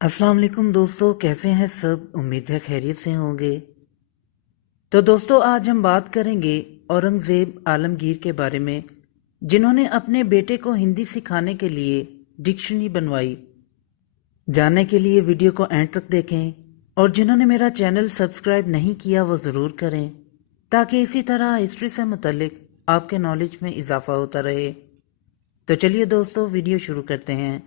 السلام علیکم دوستو، کیسے ہیں سب؟ امید ہے خیریت سے ہوں گے۔ تو دوستو، آج ہم بات کریں گے اورنگزیب عالمگیر کے بارے میں، جنہوں نے اپنے بیٹے کو ہندی سکھانے کے لیے ڈکشنری بنوائی۔ جاننے کے لیے ویڈیو کو اینڈ تک دیکھیں، اور جنہوں نے میرا چینل سبسکرائب نہیں کیا وہ ضرور کریں، تاکہ اسی طرح ہسٹری سے متعلق آپ کے نالج میں اضافہ ہوتا رہے۔ تو چلیے دوستو، ویڈیو شروع کرتے ہیں۔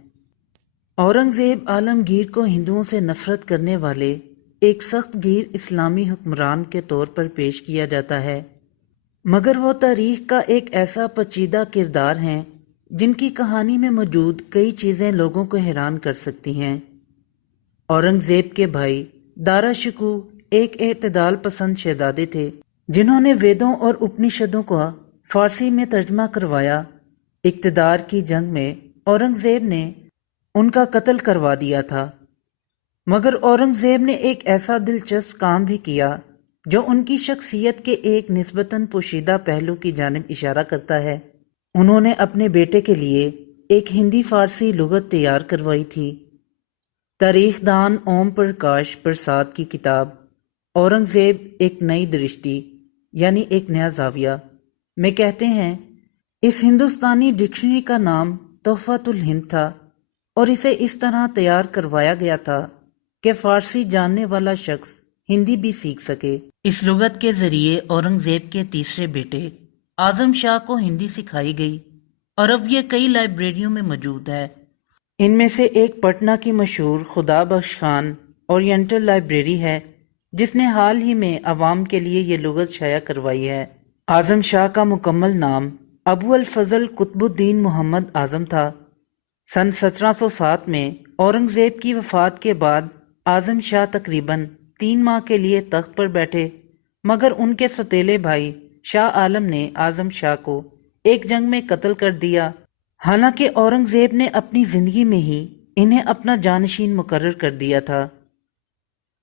اورنگزیب عالمگیر کو ہندوؤں سے نفرت کرنے والے ایک سخت گیر اسلامی حکمران کے طور پر پیش کیا جاتا ہے، مگر وہ تاریخ کا ایک ایسا پیچیدہ کردار ہیں جن کی کہانی میں موجود کئی چیزیں لوگوں کو حیران کر سکتی ہیں۔ اورنگزیب کے بھائی دارا شکوہ ایک اعتدال پسند شہزادے تھے، جنہوں نے ویدوں اور اپنشدوں کو فارسی میں ترجمہ کروایا۔ اقتدار کی جنگ میں اورنگزیب نے ان کا قتل کروا دیا تھا، مگر اورنگزیب نے ایک ایسا دلچسپ کام بھی کیا جو ان کی شخصیت کے ایک نسبتاً پوشیدہ پہلو کی جانب اشارہ کرتا ہے۔ انہوں نے اپنے بیٹے کے لیے ایک ہندی فارسی لغت تیار کروائی تھی۔ تاریخ دان اوم پرکاش پرساد کی کتاب اورنگزیب ایک نئی درشٹی یعنی ایک نیا زاویہ میں کہتے ہیں، اس ہندوستانی ڈکشنری کا نام تحفۃ الہند تھا، اور اسے اس طرح تیار کروایا گیا تھا کہ فارسی جاننے والا شخص ہندی بھی سیکھ سکے۔ اس لغت کے ذریعے اورنگزیب کے تیسرے بیٹے اعظم شاہ کو ہندی سکھائی گئی، اور اب یہ کئی لائبریریوں میں موجود ہے۔ ان میں سے ایک پٹنہ کی مشہور خدا بخش خان اورینٹل لائبریری ہے، جس نے حال ہی میں عوام کے لیے یہ لغت شائع کروائی ہے۔ اعظم شاہ کا مکمل نام ابو الفضل قطب الدین محمد اعظم تھا۔ سن 1707 میں اورنگزیب کی وفات کے بعد اعظم شاہ تقریباً 3 ماہ کے لیے تخت پر بیٹھے، مگر ان کے سوتیلے بھائی شاہ عالم نے اعظم شاہ کو ایک جنگ میں قتل کر دیا۔ حالانکہ اورنگزیب نے اپنی زندگی میں ہی انہیں اپنا جانشین مقرر کر دیا تھا۔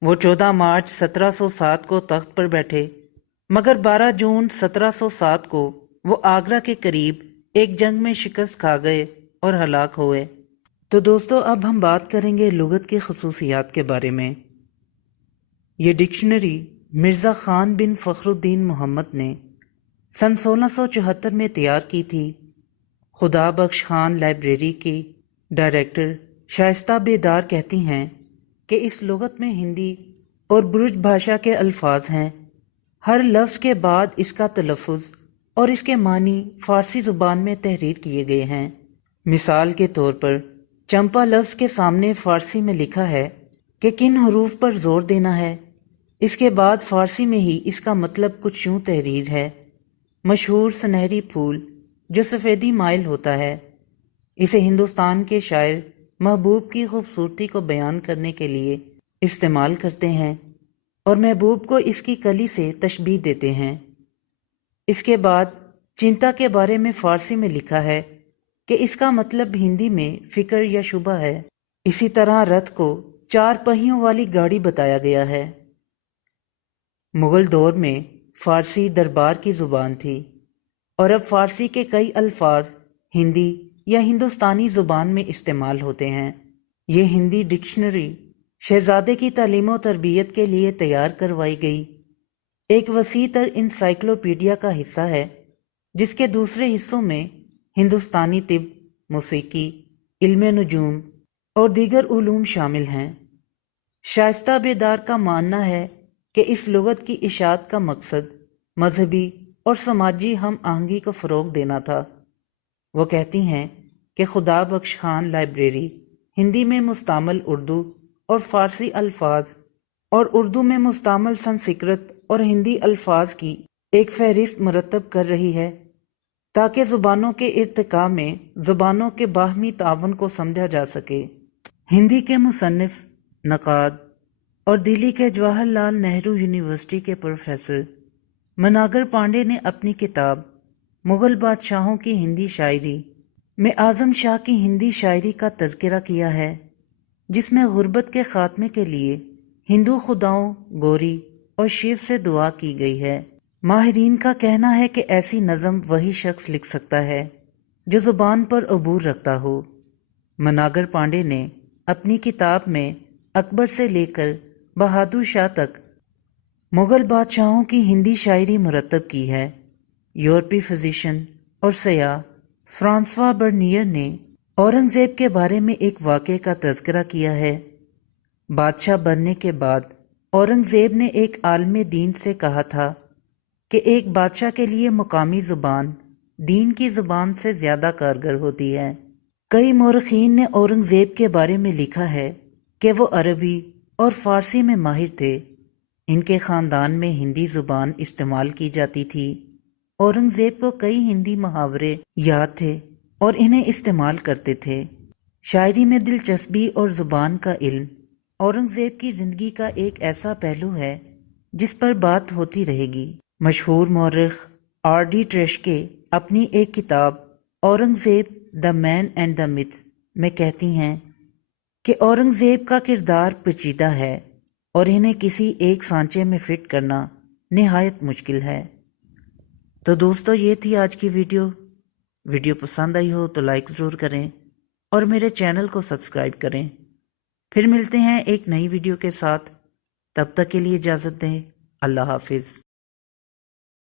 وہ 14 مارچ 1707 کو تخت پر بیٹھے، مگر 12 جون 1707 کو وہ آگرہ کے قریب ایک جنگ میں شکست کھا گئے اور ہلاک ہوئے۔ تو دوستو، اب ہم بات کریں گے لغت کی خصوصیات کے بارے میں۔ یہ ڈکشنری مرزا خان بن فخر الدین محمد نے سن 1674 میں تیار کی تھی۔ خدا بخش خان لائبریری کی ڈائریکٹر شائستہ بیدار کہتی ہیں کہ اس لغت میں ہندی اور برج بھاشا کے الفاظ ہیں۔ ہر لفظ کے بعد اس کا تلفظ اور اس کے معنی فارسی زبان میں تحریر کیے گئے ہیں۔ مثال کے طور پر چمپا لفظ کے سامنے فارسی میں لکھا ہے کہ کن حروف پر زور دینا ہے۔ اس کے بعد فارسی میں ہی اس کا مطلب کچھ یوں تحریر ہے: مشہور سنہری پھول جو سفیدی مائل ہوتا ہے۔ اسے ہندوستان کے شاعر محبوب کی خوبصورتی کو بیان کرنے کے لیے استعمال کرتے ہیں، اور محبوب کو اس کی کلی سے تشبیہ دیتے ہیں۔ اس کے بعد چنتا کے بارے میں فارسی میں لکھا ہے کہ اس کا مطلب ہندی میں فکر یا شبہ ہے۔ اسی طرح رتھ کو 4 پہیوں والی گاڑی بتایا گیا ہے۔ مغل دور میں فارسی دربار کی زبان تھی، اور اب فارسی کے کئی الفاظ ہندی یا ہندوستانی زبان میں استعمال ہوتے ہیں۔ یہ ہندی ڈکشنری شہزادے کی تعلیم و تربیت کے لیے تیار کروائی گئی ایک وسیع تر انسائکلوپیڈیا کا حصہ ہے، جس کے دوسرے حصوں میں ہندوستانی طب، موسیقی، علم نجوم اور دیگر علوم شامل ہیں۔ شائستہ بیدار کا ماننا ہے کہ اس لغت کی اشاعت کا مقصد مذہبی اور سماجی ہم آہنگی کو فروغ دینا تھا۔ وہ کہتی ہیں کہ خدا بخش خان لائبریری ہندی میں مستعمل اردو اور فارسی الفاظ اور اردو میں مستعمل سنسکرت اور ہندی الفاظ کی ایک فہرست مرتب کر رہی ہے، تاکہ زبانوں کے ارتقاء میں زبانوں کے باہمی تعاون کو سمجھا جا سکے۔ ہندی کے مصنف، نقاد اور دلی کے جواہر لال نہرو یونیورسٹی کے پروفیسر مناگر پانڈے نے اپنی کتاب مغل بادشاہوں کی ہندی شاعری میں اعظم شاہ کی ہندی شاعری کا تذکرہ کیا ہے، جس میں غربت کے خاتمے کے لیے ہندو خداؤں گوری اور شیو سے دعا کی گئی ہے۔ ماہرین کا کہنا ہے کہ ایسی نظم وہی شخص لکھ سکتا ہے جو زبان پر عبور رکھتا ہو۔ مناگر پانڈے نے اپنی کتاب میں اکبر سے لے کر بہادر شاہ تک مغل بادشاہوں کی ہندی شاعری مرتب کی ہے۔ یورپی فزیشین اور سیاح فرانسوا برنیئر نے اورنگزیب کے بارے میں ایک واقعے کا تذکرہ کیا ہے۔ بادشاہ بننے کے بعد اورنگزیب نے ایک عالم دین سے کہا تھا کہ ایک بادشاہ کے لیے مقامی زبان دین کی زبان سے زیادہ کارگر ہوتی ہے۔ کئی مورخین نے اورنگزیب کے بارے میں لکھا ہے کہ وہ عربی اور فارسی میں ماہر تھے۔ ان کے خاندان میں ہندی زبان استعمال کی جاتی تھی۔ اورنگزیب کو کئی ہندی محاورے یاد تھے اور انہیں استعمال کرتے تھے۔ شاعری میں دلچسپی اور زبان کا علم اورنگزیب کی زندگی کا ایک ایسا پہلو ہے جس پر بات ہوتی رہے گی۔ مشہور مورخ R.D. ٹریشکے اپنی ایک کتاب اورنگزیب دا مین اینڈ دا متھ میں کہتی ہیں کہ اورنگزیب کا کردار پیچیدہ ہے اور انہیں کسی ایک سانچے میں فٹ کرنا نہایت مشکل ہے۔ تو دوستو یہ تھی آج کی ویڈیو پسند آئی ہو تو لائک ضرور کریں اور میرے چینل کو سبسکرائب کریں۔ پھر ملتے ہیں ایک نئی ویڈیو کے ساتھ، تب تک کے لیے اجازت دیں۔ اللہ حافظ۔